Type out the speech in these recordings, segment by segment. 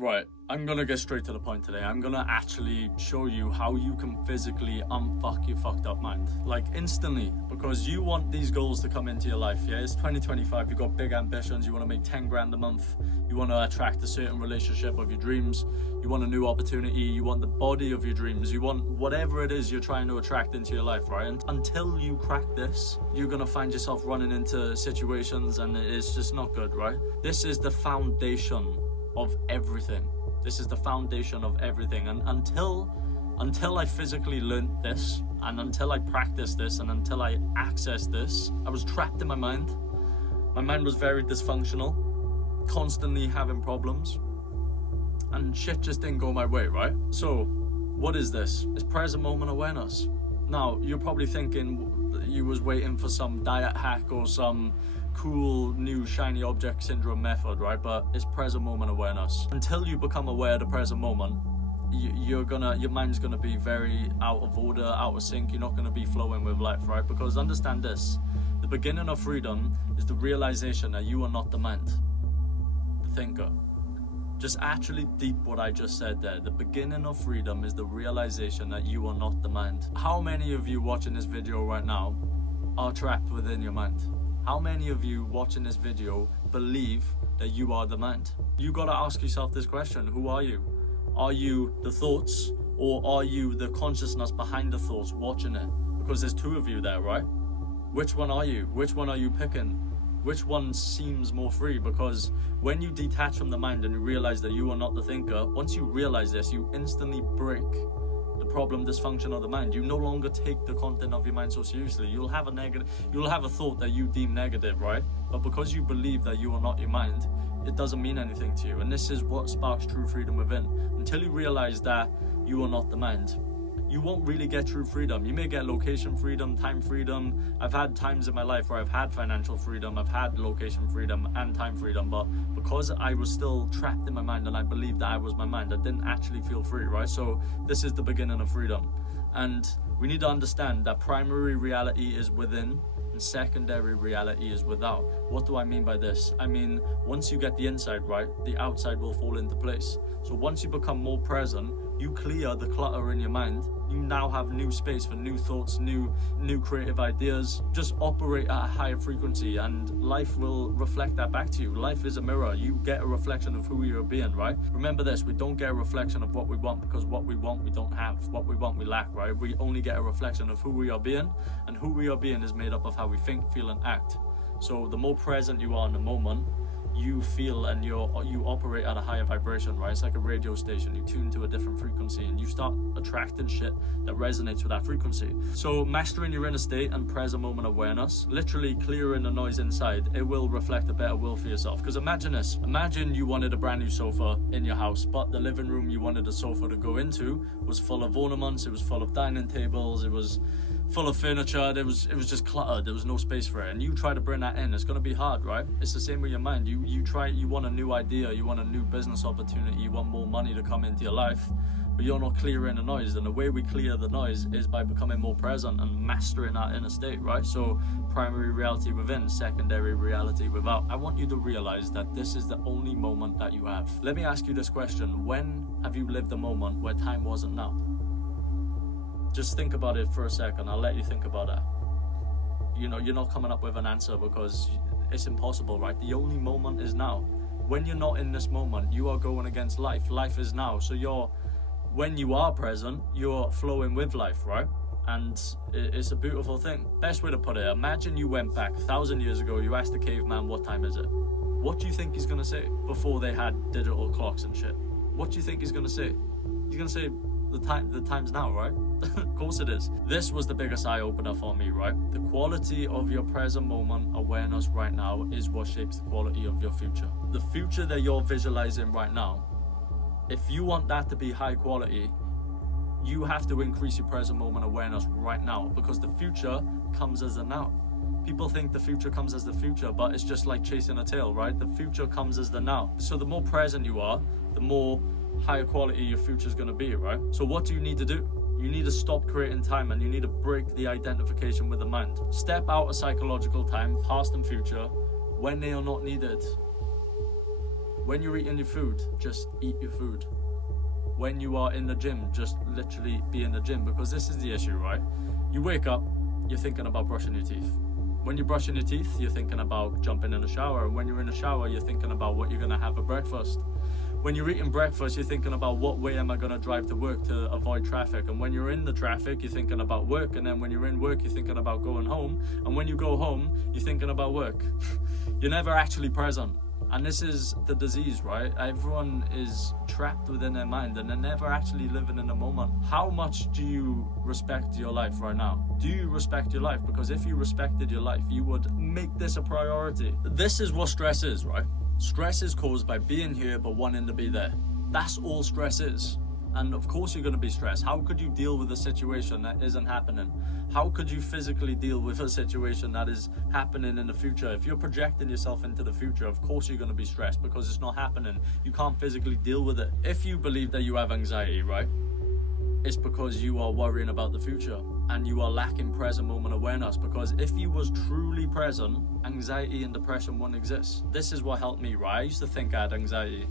Right, I'm gonna get straight to the point today. I'm gonna actually show you how you can physically unfuck your fucked up mind. Like instantly, because you want these goals to come into your life, yeah? It's 2025, you've got big ambitions, you wanna make 10 grand a month, you wanna attract a certain relationship of your dreams, you want a new opportunity, you want the body of your dreams, you want whatever it is you're trying to attract into your life, right? And until you crack this, you're gonna find yourself running into situations and it's just not good, right? This is the foundation of everything. This is the foundation of everything, and until I physically learned this, and until I practiced this, and until I accessed this, I was trapped in my mind. My mind was very dysfunctional, constantly having problems, and shit just didn't go my way, right? So what is this? It's present moment awareness. Now you're probably thinking you was waiting for some diet hack or some cool new shiny object syndrome method, right? But it's present moment awareness. Until you become aware of the present moment, your mind's gonna be very out of order, out of sync. You're not gonna be flowing with life, right? Because understand this, the beginning of freedom is the realization that you are not the mind, the thinker. Just actually deep what I just said there. The beginning of freedom is the realization that you are not the mind. How many of you watching this video right now are trapped within your mind? How many of you watching this video believe that you are the mind? You gotta ask yourself this question: who are you? Are you the thoughts, or are you the consciousness behind the thoughts watching it? Because there's two of you there, right? Which one are you? Which one are you picking? Which one seems more free? Because when you detach from the mind and you realize that you are not the thinker, once you realize this, you instantly break the problem dysfunction of the mind. You no longer take the content of your mind so seriously. You'll have a thought that you deem negative, right? But because you believe that you are not your mind, it doesn't mean anything to you. And this is what sparks true freedom within. Until you realize that you are not the mind, you won't really get true freedom. You may get location freedom, time freedom. I've had times in my life where I've had financial freedom, I've had location freedom and time freedom, but because I was still trapped in my mind and I believed that I was my mind, I didn't actually feel free, right? So this is the beginning of freedom. And we need to understand that primary reality is within and secondary reality is without. What do I mean by this? I mean, once you get the inside right, the outside will fall into place. So once you become more present, you clear the clutter in your mind, you now have new space for new thoughts, new creative ideas. Just operate at a higher frequency and life will reflect that back to you. Life is a mirror. You get a reflection of who you're being, right? Remember this, we don't get a reflection of what we want, because what we want we don't have. What we want we lack, right? We only get a reflection of who we are being, and who we are being is made up of how we think, feel and act. So the more present you are in the moment, you feel and you operate at a higher vibration, right? It's like a radio station. You tune to a different frequency and you start attracting shit that resonates with that frequency. So mastering your inner state and present moment awareness, literally clearing the noise inside, it will reflect a better will for yourself. Because imagine this, imagine you wanted a brand new sofa in your house, but the living room you wanted the sofa to go into was full of ornaments, it was full of dining tables, it was full of furniture, it was just cluttered, there was no space for it, and you try to bring that in, it's going to be hard, right? It's the same with your mind. You want a new idea, you want a new business opportunity, you want more money to come into your life, but you're not clearing the noise. And the way we clear the noise is by becoming more present and mastering our inner state, right? So primary reality within, secondary reality without. I want you to realize that this is the only moment that you have. Let me ask you this question: when have you lived a moment where time wasn't now? Just think about it for a second. I'll let you think about that. You know, you're not coming up with an answer because it's impossible, right? The only moment is now. When you're not in this moment, you are going against life. Life is now. So when you are present, you're flowing with life, right? And it's a beautiful thing. Best way to put it, imagine you went back 1,000 years ago, you asked the caveman, what time is it? What do you think he's gonna say before they had digital clocks and shit? What do you think he's gonna say? He's gonna say, the time's now, right? Of course it is. This was the biggest eye-opener for me, right? The quality of your present moment awareness right now is what shapes the quality of your future. The future that you're visualizing right now, if you want that to be high quality, you have to increase your present moment awareness right now, because the future comes as a now. People think the future comes as the future, but it's just like chasing a tail, right? The future comes as the now. So the more present you are, the more higher quality your future is going to be, right? So what do you need to do? You need to stop creating time, and you need to break the identification with the mind. Step out of psychological time, past and future, when they are not needed. When you're eating your food, just eat your food. When you are in the gym, just literally be in the gym, because this is the issue, right? You wake up, you're thinking about brushing your teeth. When you're brushing your teeth, you're thinking about jumping in the shower. And when you're in the shower, you're thinking about what you're gonna have for breakfast. When you're eating breakfast, you're thinking about what way am I gonna drive to work to avoid traffic. And when you're in the traffic, you're thinking about work. And then when you're in work, you're thinking about going home. And when you go home, you're thinking about work. You're never actually present. And this is the disease, right? Everyone is trapped within their mind and they're never actually living in the moment. How much do you respect your life right now? Do you respect your life? Because if you respected your life, you would make this a priority. This is what stress is, right? Stress is caused by being here but wanting to be there. That's all stress is. And of course you're going to be stressed. How could you deal with a situation that isn't happening? How could you physically deal with a situation that is happening in the future? If you're projecting yourself into the future, of course you're going to be stressed because it's not happening. You can't physically deal with it. If you believe that you have anxiety, right? It's because you are worrying about the future and you are lacking present moment awareness, because if you was truly present, anxiety and depression wouldn't exist. This is what helped me, right? I used to think I had anxiety,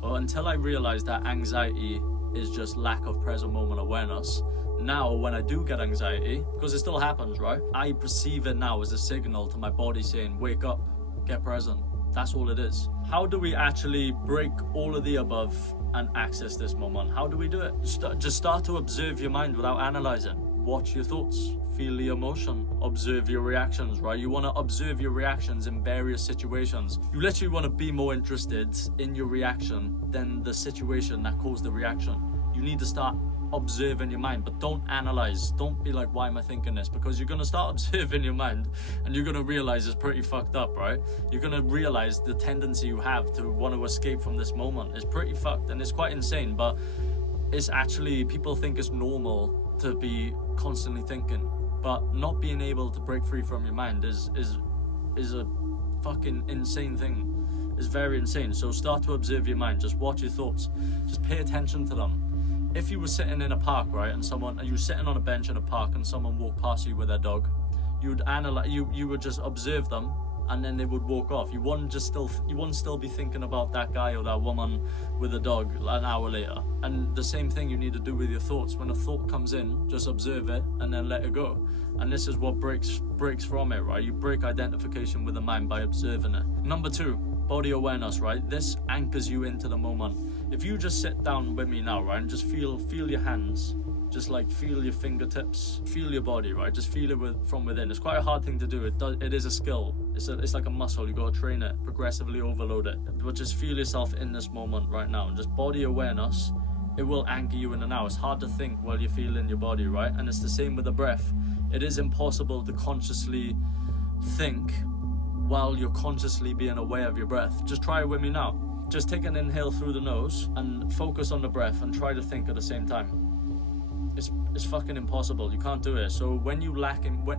but until I realized that anxiety is just lack of present moment awareness. Now, when I do get anxiety, because it still happens, right? I perceive it now as a signal to my body saying, wake up, get present. That's all it is. How do we actually break all of the above and access this moment? How do we do it? Just start to observe your mind without analyzing. Watch your thoughts, feel the emotion, observe your reactions, right? You want to observe your reactions in various situations. You literally want to be more interested in your reaction than the situation that caused the reaction. You need to start observing your mind, but don't analyze. Don't be like, why am I thinking this? Because you're going to start observing your mind and you're going to realize it's pretty fucked up, right? You're going to realize the tendency you have to want to escape from this moment is pretty fucked and it's quite insane, but it's actually, people think it's normal to be constantly thinking, but not being able to break free from your mind is a fucking insane thing. It's very insane. So start to observe your mind. Just watch your thoughts. Just pay attention to them. If you were sitting in a park, right, and you were sitting on a bench in a park and someone walked past you with their dog, you'd analyze, you would just observe them, and then they would walk off. You wouldn't still be thinking about that guy or that woman with a dog an hour later. And the same thing you need to do with your thoughts. When a thought comes in, just observe it and then let it go. And this is what breaks from it, right? You break identification with the mind by observing it. Number 2, body awareness, right? This anchors you into the moment. If you just sit down with me now, right, and just feel your hands, just like feel your fingertips, feel your body, right? Just feel it from within. It's quite a hard thing to do. It is a skill. It's like a muscle. You gotta train it, progressively overload it. But just feel yourself in this moment right now. And just body awareness, it will anchor you in the now. It's hard to think while you're feeling your body, right? And it's the same with the breath. It is impossible to consciously think while you're consciously being aware of your breath. Just try it with me now. Just take an inhale through the nose and focus on the breath and try to think at the same time. It's fucking impossible. You can't do it. So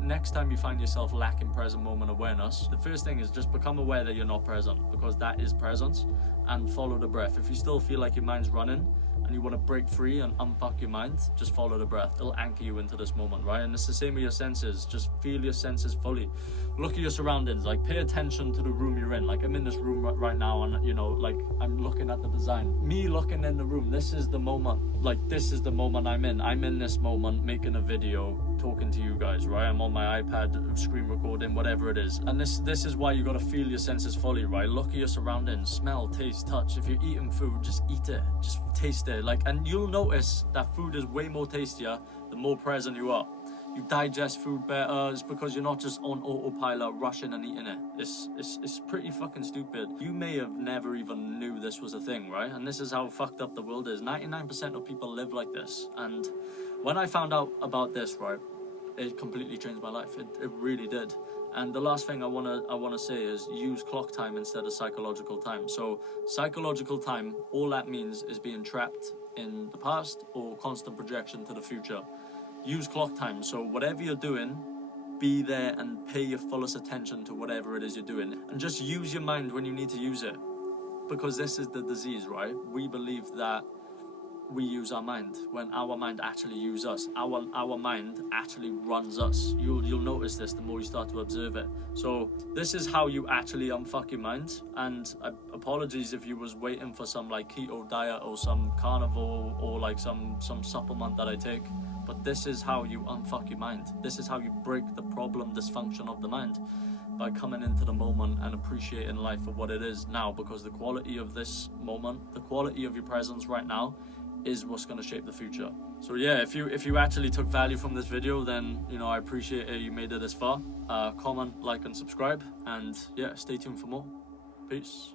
next time you find yourself lacking present moment awareness, the first thing is just become aware that you're not present, because that is presence, and follow the breath. If you still feel like your mind's running and you want to break free and unfuck your mind, just follow the breath. It'll anchor you into this moment, right? And it's the same with your senses. Just feel your senses fully. Look at your surroundings. Like, pay attention to the room you're in. Like, I'm in this room right now, and you know, like, I'm looking at the design. Me looking in the room, this is the moment. Like, this is the moment I'm in. I'm in this moment making a video, talking to you guys, right? I'm on my iPad, screen recording, whatever it is. And this is why you gotta feel your senses fully, right? Look at your surroundings, smell, taste, touch. If you're eating food, just eat it, just taste it. Like, and you'll notice that food is way more tastier the more present you are. You digest food better. It's because you're not just on autopilot rushing and eating it. It's pretty fucking stupid. You may have never even knew this was a thing, right? And this is how fucked up the world is. 99% of people live like this. And when I found out about this, right, it completely changed my life. It really did. And the last thing I wanna say is use clock time instead of psychological time. So psychological time, all that means is being trapped in the past or constant projection to the future. Use clock time. So whatever you're doing, be there and pay your fullest attention to whatever it is you're doing. And just use your mind when you need to use it. Because this is the disease, right? We believe that we use our mind, when our mind actually uses us. Our mind actually runs us. You'll notice this the more you start to observe it. So this is how you actually unfuck your mind. And apologies if you was waiting for some like keto diet or some carnivore or like some supplement that I take, but this is how you unfuck your mind. This is how you break the problem dysfunction of the mind, by coming into the moment and appreciating life for what it is now, because the quality of this moment, the quality of your presence right now, is what's going to shape the future. So yeah, if you actually took value from this video, then I appreciate it. You made it this far. Comment, like and subscribe, and yeah, stay tuned for more. Peace.